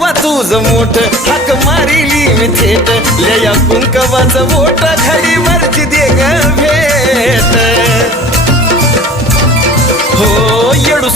महत्वा तुझं मोठ हाक मारिली मी थेट लया कुंकवाचं बोट घरी वरची दे ग भेट हो येडू